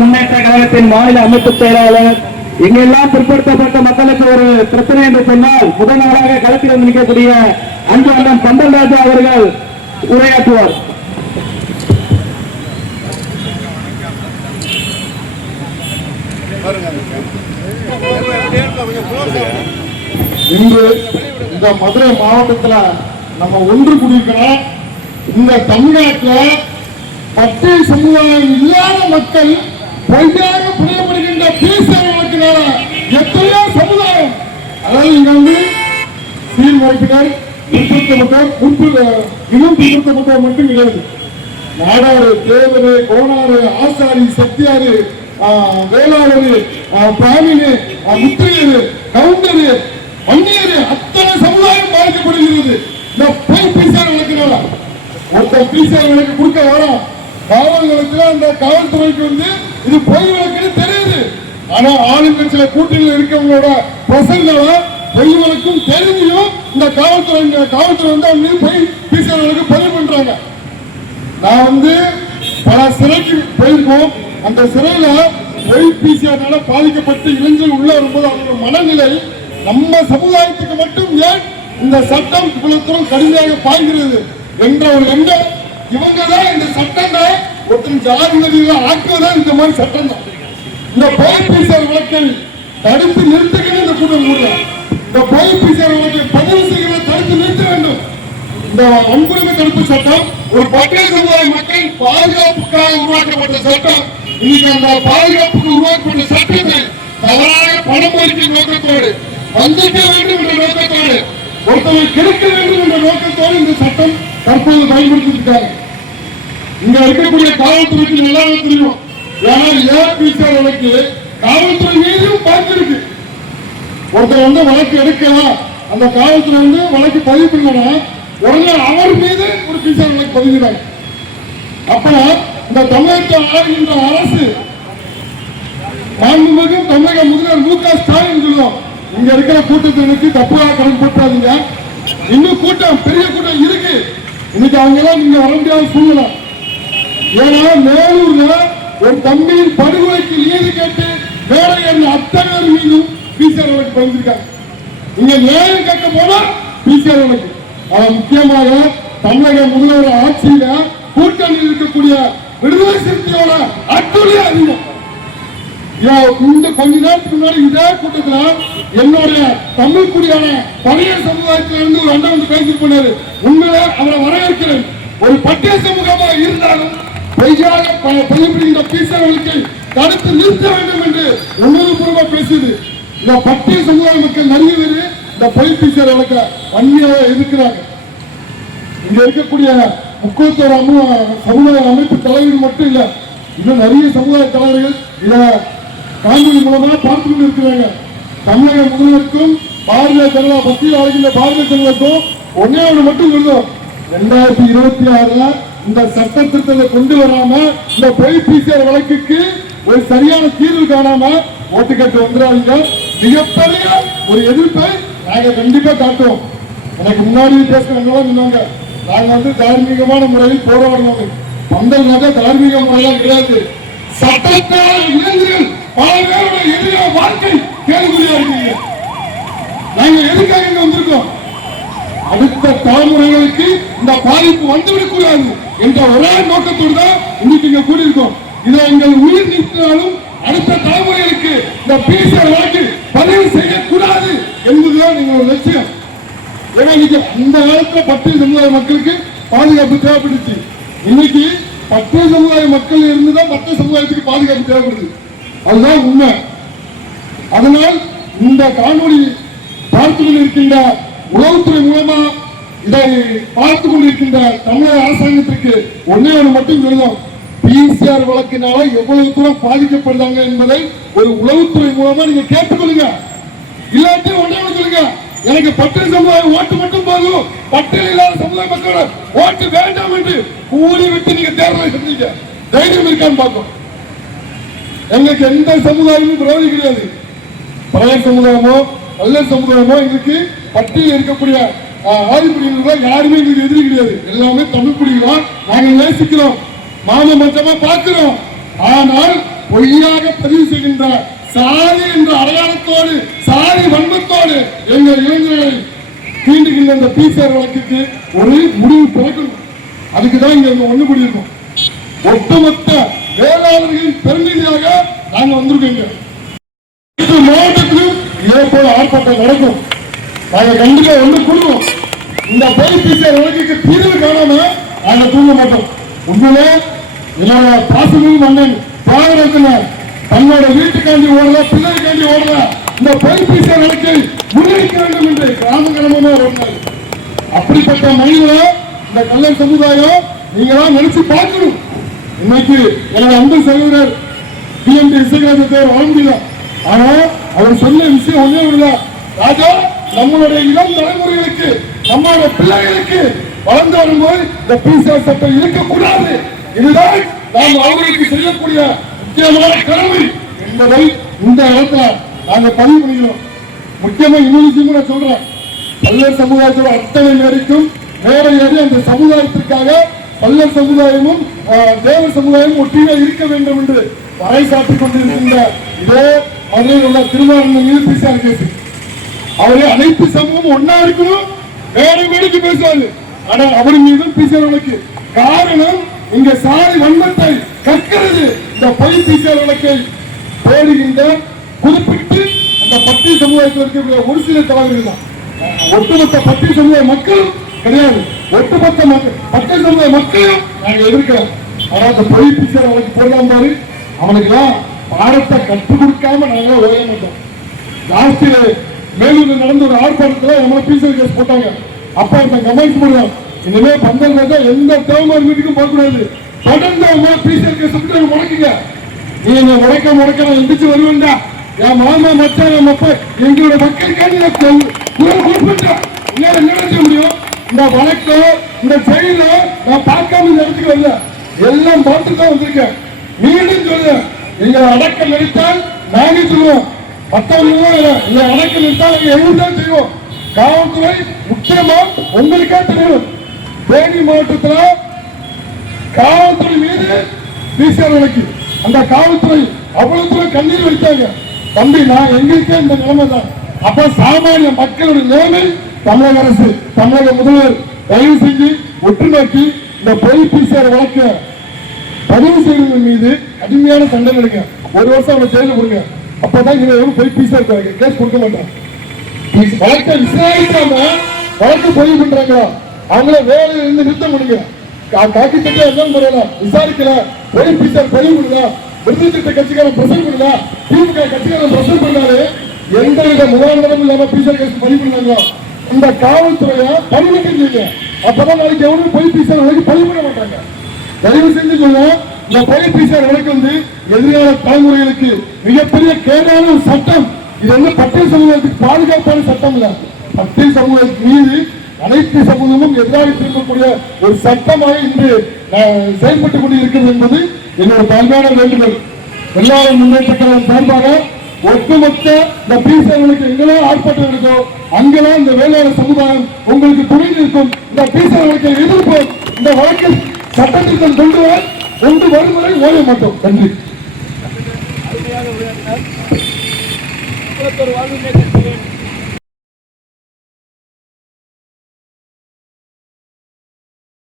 முன்னேற்ற கழகத்தின் மாநில அமைப்பு செயலாளர். எங்கெல்லாம் பிற்படுத்தப்பட்ட மக்களுக்கு ஒரு பிரச்சனை என்று சொன்னால் முதல் நாளாக களத்தில் வந்து நிற்கக்கூடிய அன்பு அண்ணன் பந்தல் ராஜா அவர்கள் உரையாற்றுவார். இன்று இந்த மதுரை மாவட்டத்தில் நம்ம ஒன்று குடிக்கிறோம் இந்த தமிழ்நாட்டில் பட்டியல் சமுதாயம் இல்லாத மக்கள் பொய்யாக பிரியப்படுகின்ற பேசுறவங்களுக்குனால எத்தனையோ சமுதாயம். அதாவது இங்க வந்து சீல் வரைப்பினர் பிற்படுத்தப்பட்டோர் முன்பு இன்னும் பிற்படுத்தப்பட்டோர் மட்டும் கிடையாது. நாடாறு தேவரு கோணாறு ஆசாரி சத்தியாரு வேளாளரு ஆஹ், பிராமினு ஆஹ், முத்திரையரு கவுண்டரு வன்னியரு அத்தனை சமுதாயம் பாதிக்கப்படுகிறது. இந்த பொய் பீசார் வழக்கினால ஒருத்தர் பீசார் வழக்கு கொடுக்க வரோம் காவல் நிலையத்துல அந்த காவல்துறைக்கு வந்து இது பொய் வழக்குன்னு தெரியுது. ஆனா ஆளுங்கட்சியில கூட்டணியில் இருக்கவங்களோட பிரசங்களால பொய் வழக்கும் தெரிஞ்சும் இந்த காவல்துறை காவல்துறை வந்து அவங்க பொய் பீசார் பதிவு பண்றாங்க. நான் வந்து பல சிறைக்கு போயிருக்கோம். அந்த சிறையில ஒய்பிசிஆர்னால பாதிக்கப்பட்டு இளைஞர்கள் உள்ள வரும்போது அவங்களோட மனநிலை நம்ம சமுதாயத்துக்கு மட்டும் ஏன் இந்த சட்டம் இவ்வளவு தூரம் கடுமையாக பாய்கிறது என்ற ஒரு எண்ணம் இவங்க தான் இந்த சட்டம் ஒருத்தன் ஜாதி ஆக்குவதான் இந்த மாதிரி சட்டம் தான். இந்த பொறுப்பீசர் வழக்கை தடுத்து நிறுத்துகிற இந்த கூட்டம் கூடுறோம் இந்த பொறுப்பீசர் வழக்கை பதிவு செய்கிற தடுத்து நிறுத்த வேண்டும். இந்த வன்கொடுமை தடுப்பு சட்டம் ஒரு பட்டியல் சமுதாய மக்கள் பாதுகாப்புக்காக உருவாக்கப்பட்ட சட்டம். இன்னைக்கு அந்த பாதுகாப்புக்கு உருவாக்கப்பட்ட சட்டத்தை தவறாக பணம் பறிக்கும் நோக்கத்தோடு வந்திக்க வேண்டும் என்ற நோக்கத்தோடு ஒருத்தரை கெடுக்க வேண்டும் என்ற நோக்கத்தோடு இந்த சட்டம் தற்போது பயன்படுத்திருக்காங்க இங்க இருக்கக்கூடிய காவல்துறைக்கு நல்லா தெரியும். ஏன்னா ஏபிசிஆர் வழக்கு காவல்துறை மீதும் பார்த்திருக்கு ஒருத்தர் வந்து வழக்கு எடுக்கலாம் அந்த காவல்துறை வந்து வழக்கு பதிவு பண்ணணும் உடனே அவர் மீது ஒரு பிசார் வழக்கு பதிவுகிறாங்க அப்ப இந்த தமிழகத்தை ஆளுகின்ற அரசு மாண்புமிகு தமிழக முதல்வர் மு க ஸ்டாலின் சொல்லுவோம் இங்க இருக்கிற கூட்டத்தினருக்கு தப்பாக கணக்கு போட்டாதீங்க இன்னும் கூட்டம் பெரிய கூட்டம் இருக்கு. இன்னைக்கு அவங்க எல்லாம் நீங்க வர முடியாத சூழ்நிலை. ஏன்னா மேலூர்ல ஒரு தம்பியின் படுகொலைக்கு நீதி கேட்டு வேலை என்ன அத்தனை மீதும் பிசிஆர் வழக்கு பதிஞ்சிருக்காங்க. இங்க நேரம் கேட்க போனா பிசிஆர் வழக்கு. ஆனா முக்கியமாக தமிழக முதல்வர் ஆட்சியில கூட்டணியில் இருக்கக்கூடிய விடுதலை சிறுத்தையோட அட்டுழியம் அதிகம். இந்த கொஞ்ச நேரத்துக்கு முன்னாடி இதே கூட்டத்துல என்னுடைய தமிழ் குடியான பழைய சமுதாயத்தில ஒரு அண்ணன் வந்து பேசிட்டு போனாரு. உண்மையில அவரை வரவேற்கிறேன். ஒரு பட்டிய சமூகமாக இருந்தாலும் பொய்யாக ப- பதிவுபடுகின்ற பீசர்களுக்கு தடுத்து நிறுத்த வேண்டும் என்று உணர்வுபூர்வமா பேசுது இந்த பட்டிய சமுதாய மக்கள் நிறைய பேர் இந்த பொய் பீசர் வழக்க வன்மையாக எதிர்க்கிறாங்க இங்க இருக்கக்கூடிய முக்கியத்துவ அமு- சமுதாய அமைப்பு தலைவர்கள் மட்டும் இல்ல இன்னும் நிறைய சமுதாய தலைவர்கள் இத காணொலி மூலமாக பார்த்து கொண்டு இருக்கிறாங்க. தமிழக முதல்வருக்கும் பாரதிய ஜனதா பத்தியில் ஆளுகின்ற பாரதிய ஜனதாக்கும் ஒன்னே ஒன்று மட்டும் சொல்லுவோம் ரெண்டாயிரத்தி இருபத்தி ஆறுல இந்த சட்ட திருத்தத்தை கொண்டு வராம இந்த பொய் பிசிஆர் வழக்குக்கு ஒரு சரியான தீர்வு காணாம ஓட்டு கேட்டு வந்துடாதீங்க. மிகப்பெரிய ஒரு எதிர்ப்பை நாங்க கண்டிப்பா காட்டுவோம். எனக்கு முன்னாடி பேசுறவங்க சொன்னாங்க நாங்க வந்து தார்மீகமான முறையில் போராடுவோம் பந்தல் நகை தார்மீக முறையெல்லாம் கிடையாது. சட்டத்தால் இளைஞர்கள் பல பேரோட எதிராக வாழ்க்கை கேள்விக்குறியா இருக்கீங்க நாங்க எதுக்காக இங்க வந்திருக்கோம்? அடுத்த தலைமுறைகளுக்கு இந்த பாதிப்பு வந்துவிடக் கூடாது என்ற ஒரே நோக்கத்தோடு தான் இன்னைக்கு இங்க கூடியிருக்கோம். இதை எங்கள் உயிர் நிறுத்தினாலும் அடுத்த தலைமுறைகளுக்கு இந்த பிசிஆர் வாக்கு பதிவு செய்யக்கூடாது என்பதுதான் எங்களோட லட்சியம். ஏன்னா இன்னைக்கு இந்த காலத்துல பட்டியல் சமுதாய மக்களுக்கு பாதுகாப்பு தேவைப்படுச்சு. இன்னைக்கு பட்டியல் சமுதாய மக்கள் இருந்துதான் மற்ற சமுதாயத்துக்கு பாதுகாப்பு தேவைப்படுது. அதுதான் உண்மை. அதனால் இந்த காணொலி பார்த்து கொண்டிருக்கின்ற உளவுத்துறை மூலமா இதை பார்த்து கொண்டிருக்கின்ற தமிழக அரசாங்கத்திற்கு ஒன்னே ஒன்று மட்டும் சொல்லுவோம் பிசிஆர் வழக்கினால எவ்வளவு தூரம் பாதிக்கப்படுறாங்க என்பதை ஒரு உளவுத்துறை மூலமா நீங்க கேட்டுக்கொள்ளுங்க. இல்லாட்டி ஒன்றே சொல்லுங்க. எனக்கு பட்டியல் சமுதாயம் ஓட்டு மட்டும் போதும். பட்டியல் இல்லாத சமுதாய மக்களோட ஓட்டு வேண்டாம் என்று கூடி விட்டு நீங்க தேர்தலை செஞ்சீங்க தைரியம் இருக்கான்னு பார்க்கணும். எங்களுக்கு எந்த சமுதாயமும் விரோதி கிடையாது. பழைய சமுதாயமோ நல்ல சமுதாயமோ எங்களுக்கு பட்டியல் இருக்கக்கூடிய ஆதிப்படிகள் யாருமே எங்களுக்கு எதிரி கிடையாது. எல்லாமே தமிழ் குடிகளா நாங்கள் நேசிக்கிறோம். மாம மச்சமா பார்க்கிறோம். ஆனால் பொய்யாக பதிவு செய்கின்ற சாதி என்ற அடையாளத்தோடு சாதி வன்மத்தோடு எங்கள் இளைஞர்களை தீண்டுகின்ற இந்த பிசிஆர் வழக்குக்கு ஒரு முடிவு பிறக்கணும். அதுக்கு தான் இங்க ஒண்ணு கூடியிருக்கோம். ஒட்டுமொத்த வேளாளர்களின் பிரதிநிதியாக நாங்க வந்திருக்கீங்க. இங்க. மாவட்டத்திலும் இதே போல ஆர்ப்பாட்டம் நடக்கும். நாங்க கண்டிப்பா வந்து கூடுவோம் இந்த போய் பிசிஆர் வழக்குக்கு தீர்வு காணாம நாங்க தூங்க மாட்டோம். உண்மையிலே என்னோட பாசமும் மன்னன் பாவரத்தினர் தன்னோட வீட்டுக்காண்டி ஓடல பிள்ளைக்காண்டி ஓடல. இந்த போய் பிசிஆர் வழக்கை முன்னெடுக்க வேண்டும் என்று கிராம கிராமமா ஓடினாரு அப்படிப்பட்ட மனிதனை இந்த கல்லர் சமுதாயம் நீங்க தான் நினைச்சு பார்க்கணும். இன்னைக்கு எனது அன்பு சகோதரர் பிஎம்டி இசைராஜத்தேவர் வர முடியல ஆனா அவர் சொன்ன விஷயம் ஒன்றே ஒண்ணுல ராஜா நம்மளுடைய இளம் தலைமுறைகளுக்கு நம்மளுடைய பிள்ளைகளுக்கு வளர்ந்து வரும்போது இந்த பிசிஆர் சட்டம் இருக்கக்கூடாது. இதுதான் நாம் அவர்களுக்கு செய்யக்கூடிய முக்கியமான கடமை என்பதை இந்த இடத்துல நாங்க பதிவு பண்ணிக்கிறோம். முக்கியமா இன்னொரு விஷயம் நான் சொல்றேன். பல்லர் சமுதாயத்தோட அத்தனை வரைக்கும் வேற ஏறி அந்த சமுதாயத்திற்காக பல்லர் சமுதாயமும் தேவ சமுதாயம் ஒற்றியா இருக்க வேண்டும் என்று பறைசாற்றிக் கொண்டிருக்கின்ற இதே மதுரையில் உள்ள திருவாரூர் மீது பிசார் கேசு. அவரே அனைத்து சமூகம் ஒன்னா இருக்கணும் வேறு வேடிக்கை பேசுவாரு. ஆனா அவர் மீதும் பிசார் காரணம் இங்க சாதி வன்மத்தை கற்கிறது இந்த பொய் பிசார் வழக்கை போடுகின்ற குறிப்பிட்டு அந்த பட்டி சமுதாயத்தில் இருக்கக்கூடிய ஒரு சில தலைவர்கள் தான். ஒட்டுமொத்த பட்டி சமுதாய மக்களும் கிடையாது. ஒட்டுமொத்த மக்கள் பட்டி சமுதாய மக்களும் நாங்க எதிர்க்கிறோம். ஆனா அந்த பொய் பிசார் வழக்கு போடலாம் பாரு. அவனுக்கெல்லாம் பாடத்தை கற்றுக் கொடுக்காம நாங்க ஓய மாட்டோம். ஜாஸ்தியில மேலூர் நடந்த ஒரு ஆர்ப்பாட்டத்துல நம்மள பீசல் கேஸ் போட்டாங்க. அப்ப அந்த கமெண்ட் போடுவோம் இனிமே பந்தல் எந்த தேவமார் வீட்டுக்கும் போகக்கூடாது. தொடர்ந்து அவங்க பீசல் கேஸ் விட்டு முடக்குங்க. நீ என்ன முடக்க முடக்க நான் எந்திரிச்சு வருவேன்டா. என் மாமா மச்சான் நம்ம அப்பா எங்களோட மக்களுக்காக நான் குரல் கொடுப்பேன் என்னால என்ன செய்ய முடியும்? இந்த வழக்கு இந்த செயல நான் பார்க்காம இந்த இடத்துக்கு வரல. எல்லாம் பார்த்து தான் வந்திருக்கேன். மீண்டும் சொல்றேன். எங்களை அடக்கம் நினைத்தால் நானே சொல்லுவோம் மற்றவங்க இல்லை. அடக்கம் நினைத்தால் நாங்க எவ்வளவு தான் செய்வோம். காவல்துறை முக்கியமா உங்களுக்கே தெரியும். தேனி மாவட்டத்துல காவல்துறை மீது பிசிஆர் வழக்கு. அந்த காவல்துறை அவ்வளவு தூரம் கண்ணீர் வச்சாங்க தம்பி நான் எங்களுக்கே இந்த நிலைமை தான் அப்ப சாமானிய மக்களுடைய நிலைமை தமிழக அரசு தமிழக முதல்வர் தயவு செஞ்சு ஒற்று நோக்கி இந்த பொய் பிசிஆர் வழக்கு பதிவு செய்வதன் மீது கடுமையான சண்டை எடுங்க ஒரு வருஷம் அவனை ஜெயில கொடுங்க. அப்பதான் இவங்க எவ்வளவு போய் பிசிஆர் கேஸ் கொடுக்க மாட்டான் வழக்கை விசாரிக்காம வழக்கு பதிவு பண்றாங்களா? அவங்கள வேலையில இருந்து நிறுத்த முடியுங்க கா- காக்கி சட்டை என்ன முறையில விசாரிக்கல. போய் பிசிஆர் பதிவு பண்ணுங்க விருது திட்ட கட்சிக்காரன் பிரசர் பண்ணுங்க திமுக கட்சிக்காரன் பிரசர் பண்ணாலே எந்த வித முகாந்திரமும் இல்லாம பிசிஆர் கேஸ் பதிவு பண்ணாங்களா? இந்த காவல்துறையை பணிவிட்டு அப்பதான் நாளைக்கு எவனும் பொய் பிசார் வழக்கு பதிவு பண்ண மாட்டாங்க. தயவு செஞ்சு சொல்லுவோம் இந்த போலீஸ் பீசர் வழக்கு வந்து எதிர்கால தலைமுறைகளுக்கு மிகப்பெரிய கேடான ஒரு சட்டம். இது வந்து பட்டியல் சமூகத்துக்கு பாதுகாப்பான சட்டம் இல்ல. பட்டியல் சமூகத்துக்கு மீது அனைத்து சமூகமும் எதிராக திரும்பக்கூடிய ஒரு சட்டமாக இன்று செயல்பட்டுக் கொண்டு இருக்கிறது என்பது என்னோட தாழ்மையான வேண்டுகோள். எல்லாரும் முன்னேற்றத்தின் கழகம் சார்பாக ஒட்டுமொத்த இந்த பீசர்களுக்கு எங்கெல்லாம் ஆர்ப்பாட்டம் இருக்கோ அங்கெல்லாம் இந்த வேளாண் சமுதாயம் உங்களுக்கு துணை நிற்கும். இந்த பீசர்களுக்கு எதிர்ப்போம் இந்த வழக்கில் சட்டத்திட்டம் கொண்டு வர கொண்டு வரும் வரை ஓய மாட்டோம். நன்றி. அருமையாக உரையாடினார் குளத்தூர் வாழ்வு